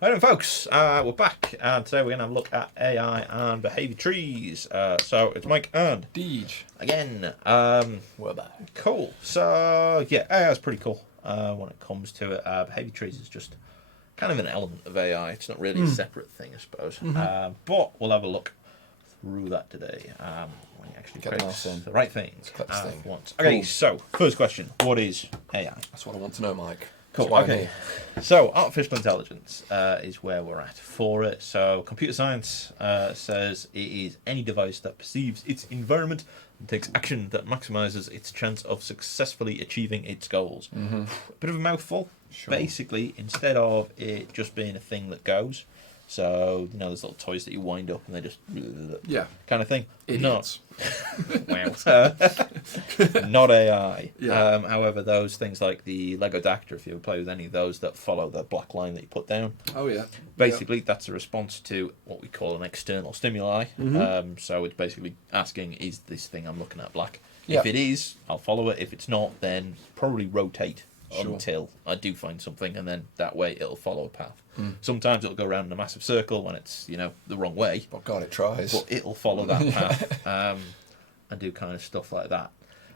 Hello, folks. We're back, and today we're going to have a look at AI and behaviour trees. So it's Mike and Deej. again. We're back. Cool. So yeah, AI is pretty cool when it comes to it. Behaviour trees is just kind of an element of AI. It's not really a separate thing, I suppose. But we'll have a look through that today. When you actually Get create the the right things Clips at thing. once. Okay, Cool. so first question: what is AI? That's what I want to know, Mike. Cool. That's why I'm Okay. here. So artificial intelligence is where we're at for it. So computer science says it is any device that perceives its environment and takes action that maximizes its chance of successfully achieving its goals. A bit of a mouthful. Sure. Basically, instead of it just being a thing that goes. So, you know, there's little toys that you wind up and they just Yeah. kind of thing. Idiots. Not AI. Yeah. However, those things like the Lego Dactyr, if you ever play with any of those that follow the black line that you put down, Oh, yeah. basically that's a response to what we call an external stimuli. So it's basically asking, is this thing I'm looking at black? Yeah. If it is, I'll follow it. If it's not, then probably rotate Sure. until I do find something, and then that way it'll follow a path. Sometimes it'll go around in a massive circle when it's, you know, the wrong way, But God, it tries. but it'll follow that path and do kind of stuff like that.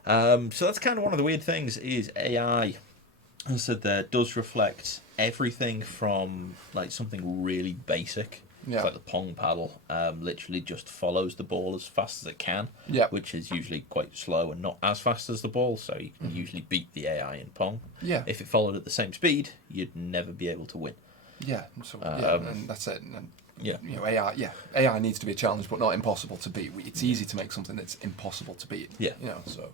So that's kind of one of the weird things is AI, as I said there, does reflect everything from like something really basic, Yeah. like the pong paddle, literally just follows the ball as fast as it can, Yeah. which is usually quite slow and not as fast as the ball, so you can usually beat the AI in pong. Yeah. If it followed at the same speed, you'd never be able to win. Yeah. So, yeah, and that's it. And, Yeah. you know, AI needs to be a challenge, but not impossible to beat. It's easy to make something that's impossible to beat. Yeah. You know, so.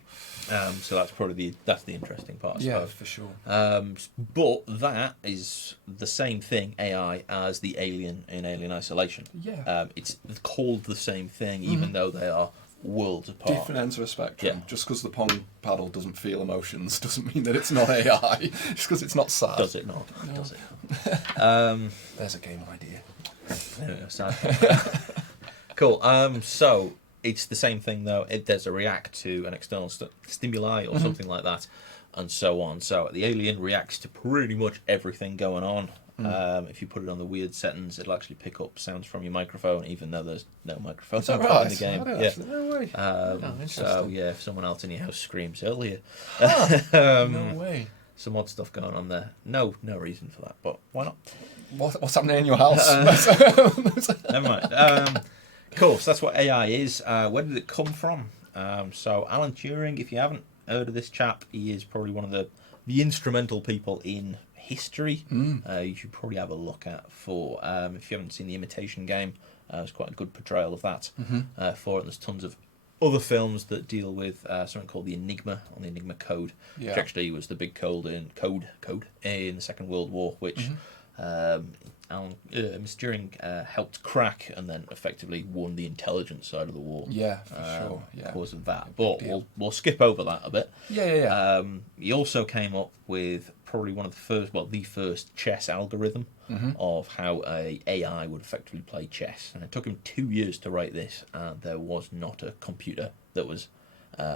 So that's probably the interesting part, I Yeah, suppose. for sure. But that is the same thing, AI, as the Alien in Alien Isolation. Yeah. It's called the same thing, even though they are worlds apart. Different ends of a spectrum. Yeah. Just because the pong paddle doesn't feel emotions doesn't mean that it's not AI. Just because it's not sad. Does it not? No. Does it? There's a game idea. Yeah, sad. Cool. So it's the same thing, though. There's a react to an external stimuli or something like that, and so on. So the Alien reacts to pretty much everything going on. If you put it on the weird settings, it'll actually pick up sounds from your microphone, even though there's no microphone Is that in right? the game. I don't Yeah. actually- no way. So interesting. yeah, if someone else in your house screams, it'll hear. No way. Some odd stuff going on there. No reason for that, but why not? What's happening in your house? Never mind. Cool. So that's what AI is. Where did it come from? So Alan Turing, if you haven't heard of this chap, he is probably one of the instrumental people in history. You should probably have a look at for if you haven't seen The Imitation Game. It's quite a good portrayal of that for it. There's tons of other films that deal with something called the Enigma on the Enigma Code, Yeah. which actually was the big code in the Second World War, which Mr. Turing helped crack and then effectively won the intelligence side of the war. Yeah, for sure. Yeah. Because of that. Big But deal. we'll skip over that a bit. Yeah. He also came up with probably the first chess algorithm of how a AI would effectively play chess. And it took him 2 years to write this, and there was not a computer that was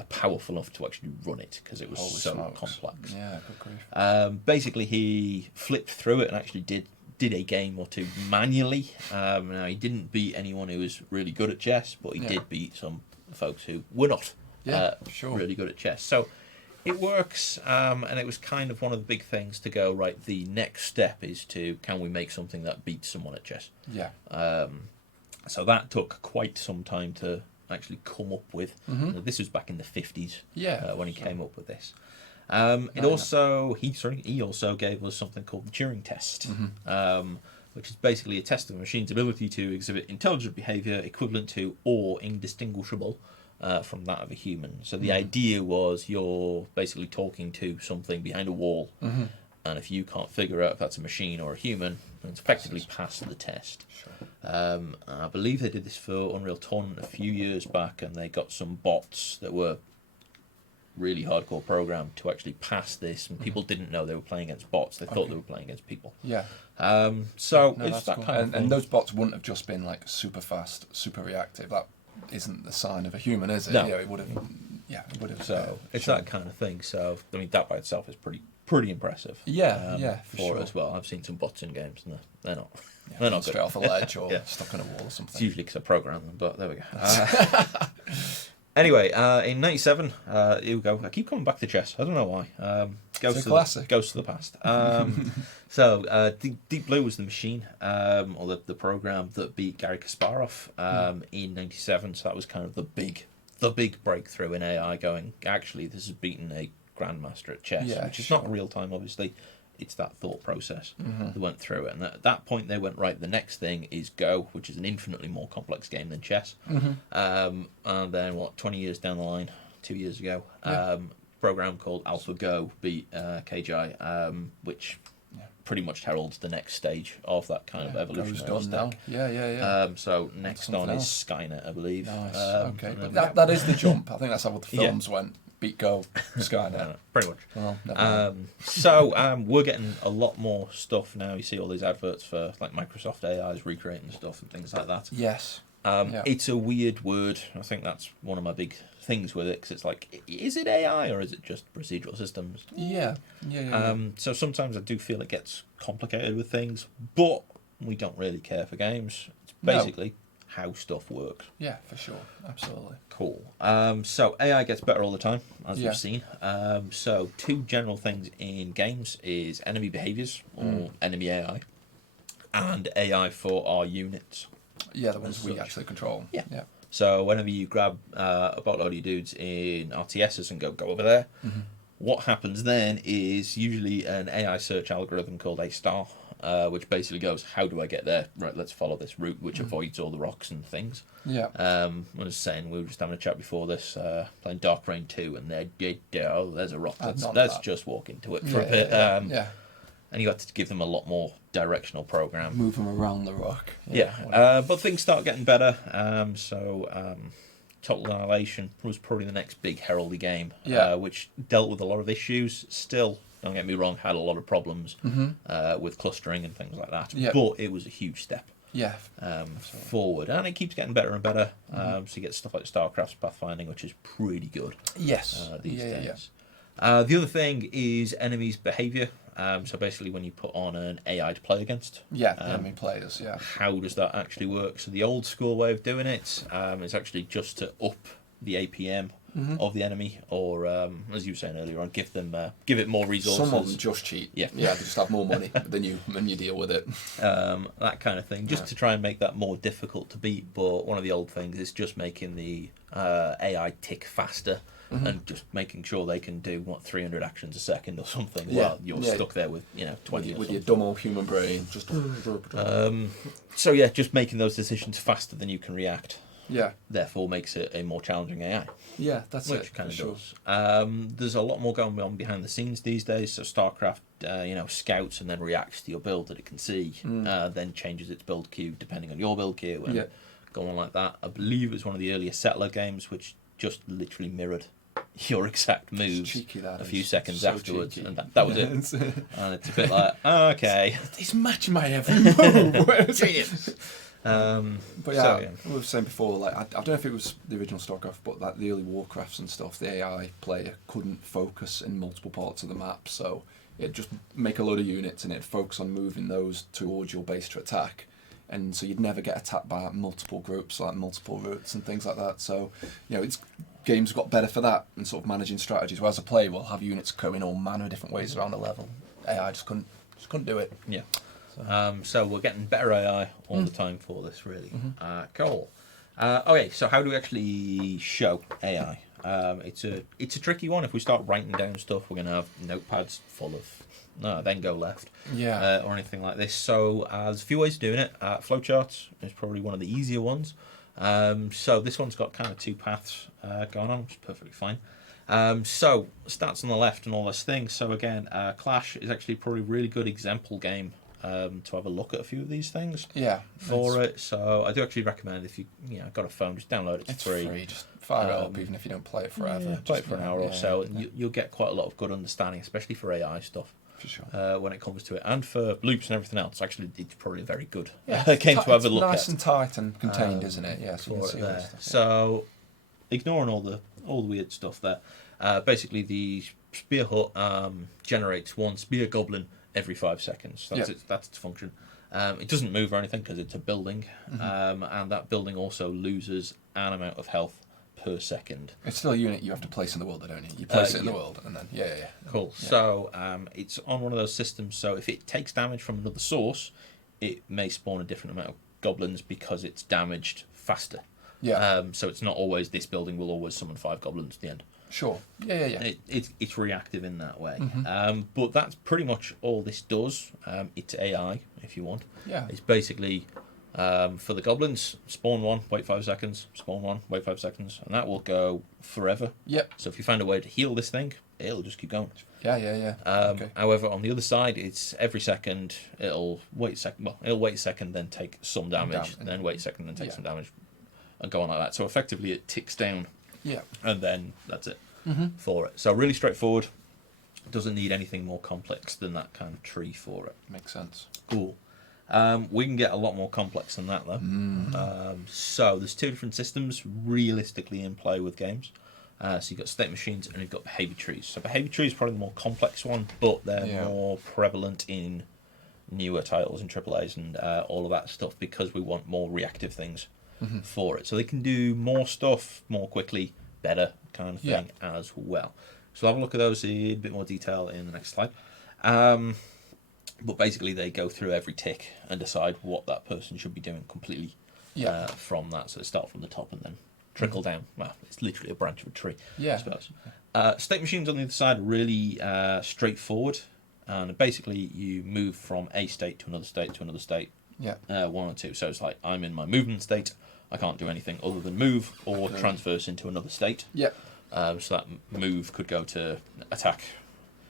powerful enough to actually run it because it was Holy so smokes. complex. Yeah, good grief. Basically, he flipped through it and actually did a game or two manually. Now, he didn't beat anyone who was really good at chess, but he Yeah. did beat some folks who were not Sure. really good at chess. So it works, and it was kind of one of the big things to go, right, the next step is can we make something that beats someone at chess? Yeah. So that took quite some time to actually come up with. This was back in the 50s Yeah, when he so- came up with this. He also gave us something called the Turing test, which is basically a test of a machine's ability to exhibit intelligent behaviour equivalent to or indistinguishable from that of a human. So the idea was you're basically talking to something behind a wall, and if you can't figure out if that's a machine or a human, then it's effectively passed the test. Sure. I believe they did this for Unreal Tournament a few years back, and they got some bots that were really hardcore programmed to actually pass this, and people didn't know they were playing against bots. They thought they were playing against people. Yeah. So No, it's that's that cool. kind of thing. And those bots wouldn't have just been like super fast, super reactive. That isn't the sign of a human, is it? No. You know, it would have. Yeah, it would have. So it's sure. that kind of thing. So I mean, that by itself is pretty pretty impressive. Yeah, for for sure. it as well. I've seen some bots in games, and they're not. Yeah, they're not straight good. off a ledge or Yeah. stuck on a wall or something. It's usually because I program them, but there we go. Anyway, in '97, here we go. I keep coming back to chess. I don't know why. It's a classic. Goes to the past. So, Deep Blue was the machine, or the program that beat Garry Kasparov in '97. So that was kind of the big breakthrough in AI. Going, actually, this has beaten a grandmaster at chess, which is not real time, obviously. It's that thought process that went through it. And at that point, they went, right, the next thing is Go, which is an infinitely more complex game than chess. And then, 20 years down the line, 2 years ago, program called AlphaGo beat KGI, which pretty much heralds the next stage of that kind of evolution. Go's done now. Yeah. So next on is Skynet, I believe. Nice. Okay, but that is the jump. I think that's how the films went. Beat Go, Skynet. Pretty much. Well, never mind. So we're getting a lot more stuff now. You see all these adverts for like Microsoft AIs recreating stuff and things like that. Yes. It's a weird word. I think that's one of my big things with it, because it's like, is it AI or is it just procedural systems? Yeah. So sometimes I do feel it gets complicated with things, but we don't really care for games. It's basically how stuff works. Yeah, for sure. Absolutely. Cool. So AI gets better all the time, as we've seen. So two general things in games is enemy behaviors, or enemy AI, and AI for our units. Yeah, the ones we actually control. Yeah. So whenever you grab a boatload of dudes in RTSs and go over there, what happens then is usually an AI search algorithm called A star, which basically goes, how do I get there? Right, let's follow this route, which avoids all the rocks and things. Yeah. I was saying, we were just having a chat before this, playing Dark Rain 2, and there's a rock. Let's just walk into it for a bit. And you had to give them a lot more directional program. Move them around the rock. But things start getting better. Total Annihilation was probably the next big heraldry game, which dealt with a lot of issues. Still, don't get me wrong, had a lot of problems with clustering and things like that. But it was a huge step forward, and it keeps getting better and better. So you get stuff like StarCraft's pathfinding, which is pretty good. Yes. These days. The other thing is enemies' behaviour. So basically, when you put on an AI to play against, enemy players, how does that actually work? So the old school way of doing it is actually just to up the APM of the enemy, or as you were saying earlier on, give it more resources. Some of them just cheat. Yeah, they just have more money than you, and you deal with it. That kind of thing, just to try and make that more difficult to beat. But one of the old things is just making the AI tick faster. And just making sure they can do 300 actions a second or something. While you're stuck there with 20 with your dumb old human brain. Just just making those decisions faster than you can react. Therefore makes it a more challenging AI. That's which it. kind of sure. does. There's a lot more going on behind the scenes these days. So StarCraft, scouts and then reacts to your build that it can see, then changes its build queue depending on your build queue and go on like that. I believe it was one of the earlier Settler games which just literally mirrored your exact moves a few seconds afterwards, and that was it. And it's a bit like, okay, he's matching my every move. But we were saying before, like I don't know if it was the original StarCraft, but like the early Warcrafts and stuff, the AI player couldn't focus in multiple parts of the map, so it'd just make a load of units and it'd focus on moving those towards your base to attack. And so you'd never get attacked by multiple groups, like multiple routes and things like that. So, games got better for that and sort of managing strategies. Whereas a player will have units going all manner of different ways around the level. AI just couldn't do it. Yeah. So we're getting better AI all the time for this, really. Cool. Okay, so how do we actually show AI? It's a tricky one. If we start writing down stuff, we're going to have notepads full of then go left, or anything like this. So there's a few ways of doing it. Flowcharts is probably one of the easier ones. So this one's got kind of two paths going on, which is perfectly fine. So stats on the left and all this thing. So again, Clash is actually probably a really good example game to have a look at a few of these things. For it. So I do actually recommend, if you got a phone, just download it. It's free. Just fire it up, even if you don't play it forever. Play it for an hour or so, and you'll get quite a lot of good understanding, especially for AI stuff. For sure. When it comes to it, and for loops and everything else, actually, it's probably a very good game to have a look at. It's nice and tight and contained, isn't it? Yeah, so you can see all this stuff. So, ignoring all the weird stuff there, basically the spear hut generates one spear goblin every 5 seconds. That's its function. It doesn't move or anything because it's a building, and that building also loses an amount of health per second. It's still a unit you have to place in the world, don't you? You place it in the world, and then Cool. Yeah. So it's on one of those systems. So if it takes damage from another source, it may spawn a different amount of goblins because it's damaged faster. Yeah. So it's not always this building will always summon 5 goblins at the end. Sure. Yeah. It's reactive in that way. But that's pretty much all this does. It's AI, if you want. Yeah. It's basically for the goblins, spawn one, wait 5 seconds, spawn one, wait 5 seconds, and that will go forever. Yep. So if you find a way to heal this thing, it'll just keep going. Yeah. Okay. However, on the other side, it's every second it'll wait a second. Well, it'll wait a second, then take some damage, then wait a second, then take some damage, and go on like that. So effectively, it ticks down. Yeah. And then that's it for it. So really straightforward. Doesn't need anything more complex than that kind of tree for it. Makes sense. Cool. We can get a lot more complex than that, though. So there's 2 different systems realistically in play with games. So you've got state machines and you've got behavior trees. So behavior trees is probably the more complex one, but they're more prevalent in newer titles and AAAs and all of that stuff because we want more reactive things for it. So they can do more stuff more quickly, better kind of thing as well. So we'll have a look at those in a bit more detail in the next slide. But basically they go through every tick and decide what that person should be doing completely from that. So they start from the top and then trickle down. Well, it's literally a branch of a tree, I suppose. State machines on the other side are really straightforward. And basically you move from a state to another state to another state. One or two. So it's like I'm in my movement state. I can't do anything other than move or transverse into another state. So that move could go to attack.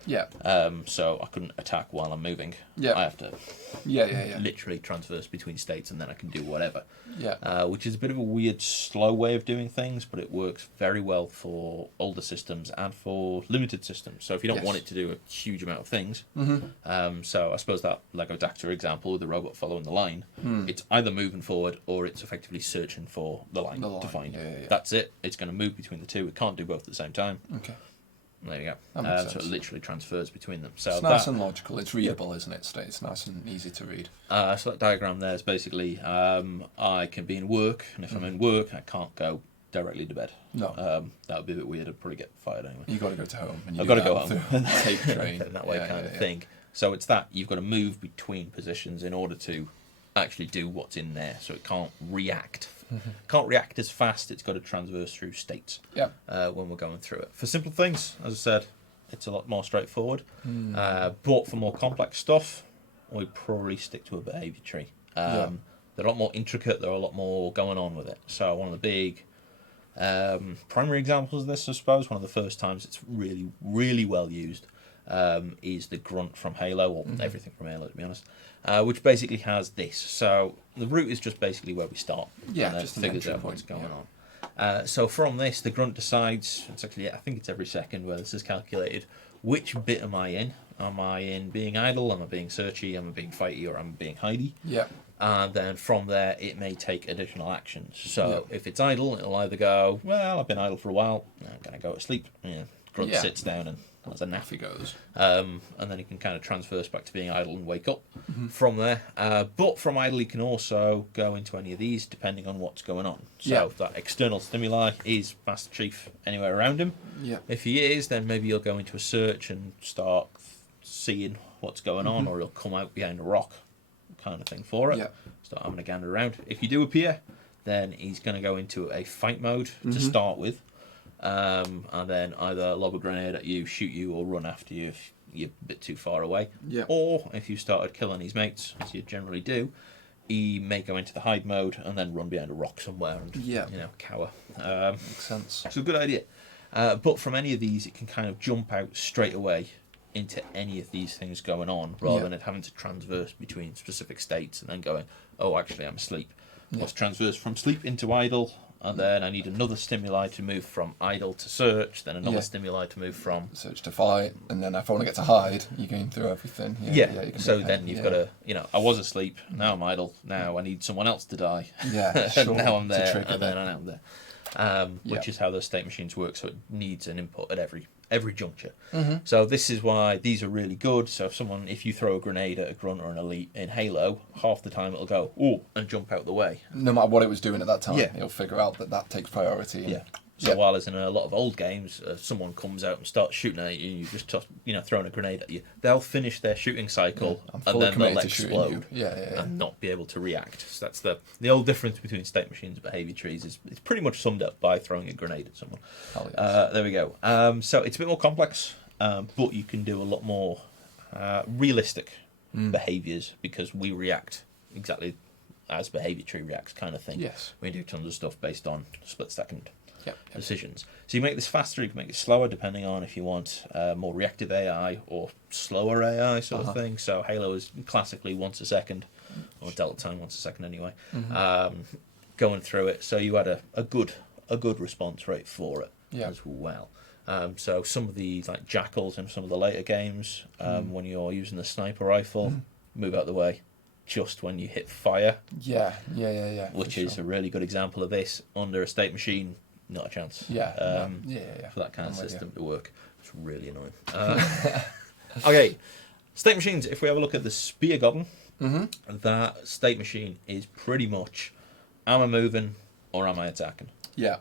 So I couldn't attack while I'm moving. I have to literally transverse between states and then I can do whatever. Which is a bit of a weird, slow way of doing things, but it works very well for older systems and for limited systems. So if you don't want it to do a huge amount of things, so I suppose that Lego Dactyr example with the robot following the line, it's either moving forward or it's effectively searching for the line to find. That's it. It's going to move between the two. It can't do both at the same time. There you go. So it literally transfers between them. So it's nice and logical. It's readable, isn't it? It's nice and easy to read. So that diagram there is basically I can be in work, and if I'm in work, I can't go directly to bed. No. That would be a bit weird. I'd probably get fired anyway. You've got to go to home. And I've got to go home. Take train. That way kind of thing. So it's that. You've got to move between positions in order to actually do what's in there. So it can't react. Can't react as fast. It's got to transverse through states when we're going through it. For simple things, as I said, it's a lot more straightforward. But for more complex stuff, we'd probably stick to a behavior tree. They're a lot more intricate. There are a lot more going on with it. So one of the big primary examples of this, I suppose, one of the first times it's really, really well used is the grunt from Halo, or everything from Halo, to be honest. Which basically has this. So the root is just basically where we start. And just it figures out what's going on. So from this, the grunt decides, it's actually, I think it's every second where this is calculated, which bit am I in? Am I in being idle? Am I being searchy? Am I being fighty? Or am I being hidey? And then from there, it may take additional actions. So if it's idle, it'll either go, well, I've been idle for a while, I'm going to go to sleep. Grunt sits down and as a naff he goes. And then he can kind of transverse back to being idle and wake up from there. But from idle, he can also go into any of these depending on what's going on. So if that external stimuli is Master Chief anywhere around him. If he is, then maybe he'll go into a search and start seeing what's going on, or he'll come out behind a rock kind of thing for it. Start having a gander around. If you do appear, then he's going to go into a fight mode to start with. And then either lob a grenade at you, shoot you, or run after you if you're a bit too far away. Or if you started killing his mates, as you generally do, he may go into the hide mode and then run behind a rock somewhere and cower. Makes sense. It's a good idea. But from any of these, it can kind of jump out straight away into any of these things going on, rather than it having to transverse between specific states and then going, oh, actually, I'm asleep. Let's transverse from sleep into idle. And then I need another stimuli to move from idle to search, then another stimuli to move from search to fight, and then if I want to get to hide, you're going through everything. So then you've got to, I was asleep, now I'm idle, now I need someone else to die. Sure. Now I'm there, and then I'm there. Which is how those state machines work, so it needs an input at every every juncture. So this is why these are really good. So if you throw a grenade at a grunt or an elite in Halo, half the time it'll go, "Ooh," and jump out the way. No matter what it was doing at that time, Yeah. it'll figure out that takes priority. Yeah. So while as in a lot of old games, someone comes out and starts shooting at you, and you just throwing a grenade at you, they'll finish their shooting cycle and then they'll explode and not be able to react. So that's the old difference between state machines and behavior trees. It's pretty much summed up by throwing a grenade at someone. There we go. So it's a bit more complex, but you can do a lot more realistic behaviors because we react exactly as behavior tree reacts, kind of thing. Yes. We do tons of stuff based on split-second Yep. decisions. So you make this faster, you can make it slower, depending on if you want more reactive AI or slower AI sort of thing. So Halo is classically once a second, or delta time once a second anyway, going through it. So you had a good response rate for it as well. So some of the like jackals in some of the later games, when you're using the sniper rifle, move out the way just when you hit fire. Yeah. Which is a really good example of this. Under a state machine, not a chance. For that kind of system to work. It's really annoying. Okay, state machines. If we have a look at the Spear Goblin, that state machine is pretty much, am I moving or am I attacking? Yeah.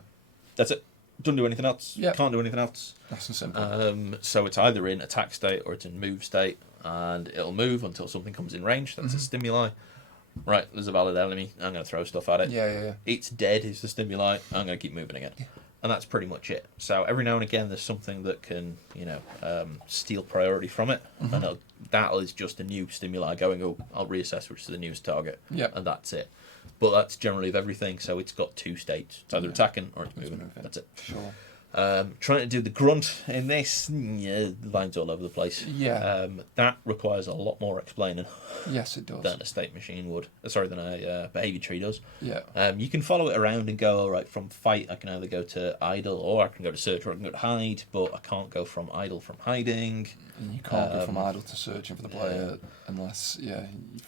That's it. Doesn't do anything else. Yeah. Can't do anything else. Nice and simple. So it's either in attack state or it's in move state, and it'll move until something comes in range. That's a stimuli. Right, there's a valid enemy. I'm going to throw stuff at it. Yeah. It's dead is the stimuli. I'm going to keep moving again. And that's pretty much it. So every now and again, there's something that can, steal priority from it. And that is just a new stimuli going, oh, I'll reassess which is the newest target. Yeah. And that's it. But that's generally of everything. So it's got two states. It's either attacking or it's moving. That's it. Sure. Trying to do the grunt in this, lines all over the place. Yeah. That requires a lot more explaining. Yes, it does. Than a state machine would. Than a behavior tree does. Yeah. You can follow it around and go, all right, from fight I can either go to idle or I can go to search or I can go to hide, but I can't go from idle from hiding. And you can't go from idle to searching for the player unless,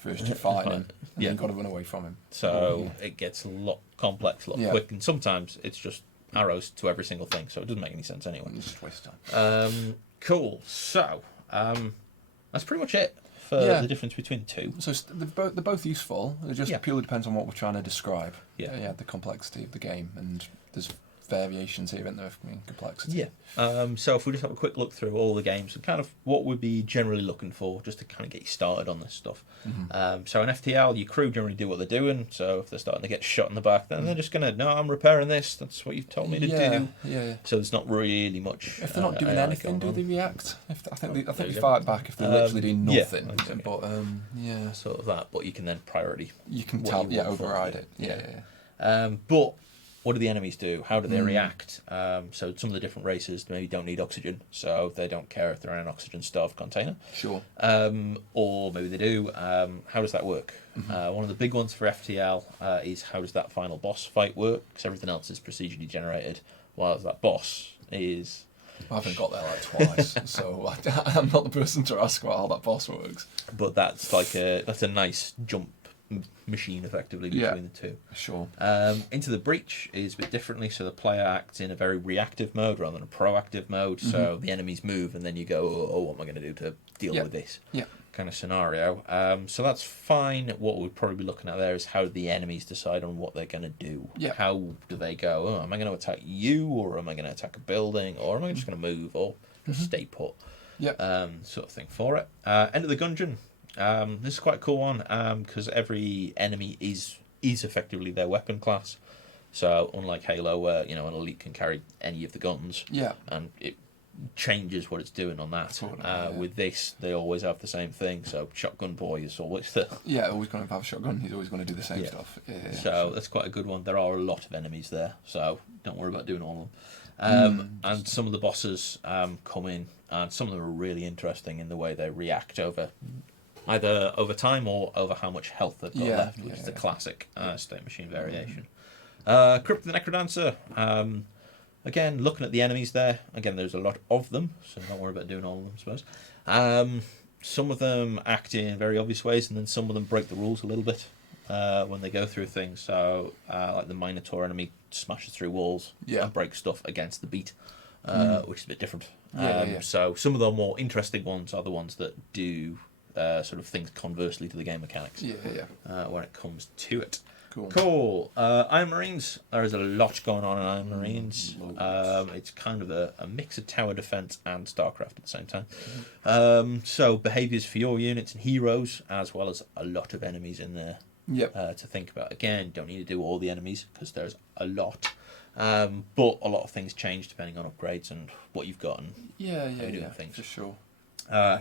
first you're fighting him and you've got to run away from him. So it gets a lot complex, a lot quick, and sometimes it's just arrows to every single thing, so it doesn't make any sense anyway. It's just waste time. Cool. So that's pretty much it for the difference between the two. So they're both useful. It just purely depends on what we're trying to describe. The complexity of the game, and there's variations here in there in complexity. So if we just have a quick look through all the games and kind of what we'd be generally looking for, just to kind of get you started on this stuff. So in FTL, your crew generally do what they're doing. So if they're starting to get shot in the back, then they're just going to, no, I'm repairing this. That's what you've told me to do. So there's not really much. If they're not doing anything, do they react? I think they fight back if they're literally doing nothing. But sort of that. But you can then priority. You can override it. But what do the enemies do? How do they react? So some of the different races maybe don't need oxygen, so they don't care if they're in an oxygen-starved container. Sure. Or maybe they do. How does that work? One of the big ones for FTL is how does that final boss fight work? Because everything else is procedurally generated, while that boss is... I haven't got there like twice, so I'm not the person to ask about how that boss works. But that's a nice jump machine effectively between the two. Sure. Into the breach is a bit differently, so the player acts in a very reactive mode rather than a proactive mode. So the enemies move and then you go, oh, what am I going to do to deal with this kind of scenario. So that's fine. What we'd probably be looking at there is how the enemies decide on what they're going to do. How do they go, oh, am I going to attack you, or am I going to attack a building, or am I just going to move, or just stay put? Sort of thing for it. Enter the Gungeon. This is quite a cool one because every enemy is effectively their weapon class. So unlike Halo, where an elite can carry any of the guns, and it changes what it's doing on that. With this, they always have the same thing. So Shotgun Boy is always the always going to have a shotgun. He's always going to do the same stuff. So that's quite a good one. There are a lot of enemies there, so don't worry about doing all of them. And some of the bosses come in, and some of them are really interesting in the way they react either over time or over how much health they've got left, which is the classic state machine variation. Crypt the Necrodancer. Again, looking at the enemies there. Again, there's a lot of them, so don't worry about doing all of them, I suppose. Some of them act in very obvious ways, and then some of them break the rules a little bit when they go through things. So, like the Minotaur enemy smashes through walls and breaks stuff against the beat. which is a bit different. Yeah. So some of the more interesting ones are the ones that do sort of things conversely to the game mechanics. When it comes to it. Cool. Iron Marines. There is a lot going on in Iron Marines. It's kind of a mix of tower defense and StarCraft at the same time. So behaviors for your units and heroes, as well as a lot of enemies in there to think about. Again, don't need to do all the enemies because there's a lot. But a lot of things change depending on upgrades and what you've got and how you're doing things. For sure.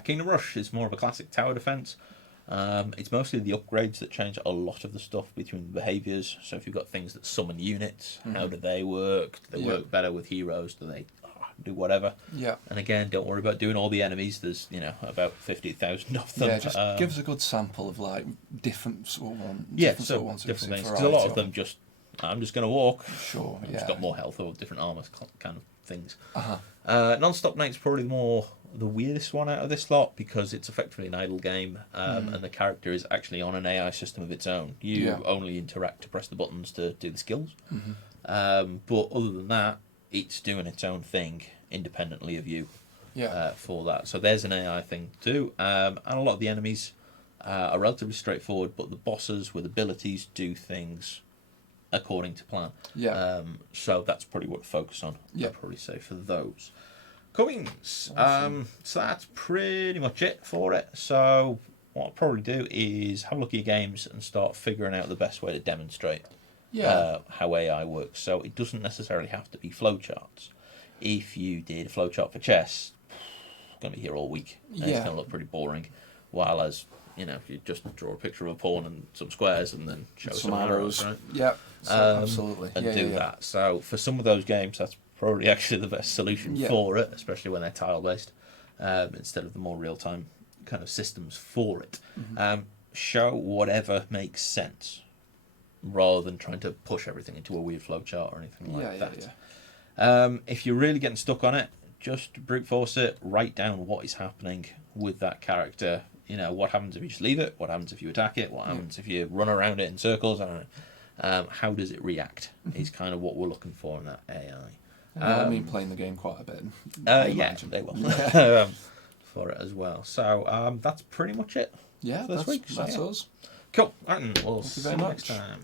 Kingdom Rush is more of a classic tower defense. It's mostly the upgrades that change a lot of the stuff between the behaviors. So if you've got things that summon units, how do they work? Do they work better with heroes? Do they do whatever? Yeah. And again, don't worry about doing all the enemies. There's about 50,000 of them. Yeah, just give us a good sample of like different sort of ones. Different things. Because a lot of them just, I'm just going to walk. Sure. I've just got more health or different armor kind of things. Non-stop Knight's probably the weirdest one out of this lot because it's effectively an idle game and the character is actually on an AI system of its own. You only interact to press the buttons to do the skills. But other than that, it's doing its own thing independently of you for that. So there's an AI thing too. And a lot of the enemies are relatively straightforward, but the bosses with abilities do things according to plan. So that's probably what to focus on. I'd probably say for those. Coins. Awesome. So that's pretty much it for it. So what I'll probably do is have a look at your games and start figuring out the best way to demonstrate how AI works. So it doesn't necessarily have to be flowcharts. If you did a flowchart for chess, it's going to be here all week. And it's going to look pretty boring. While as if you just draw a picture of a pawn and some squares and then show some arrows, right? Absolutely. And do that. So for some of those games, that's probably actually the best solution for it, especially when they're tile based, instead of the more real time kind of systems for it. Show whatever makes sense, rather than trying to push everything into a weird flowchart or anything like that. If you're really getting stuck on it, just brute force it. Write down what is happening with that character. What happens if you just leave it? What happens if you attack it? What happens if you run around it in circles? I don't know. How does it react? Is kind of what we're looking for in that AI. I mean, playing the game quite a bit. They will for it as well. So that's pretty much it. Yeah, for this week. That's us. Cool. All right, we'll Thank you see very you much. next time.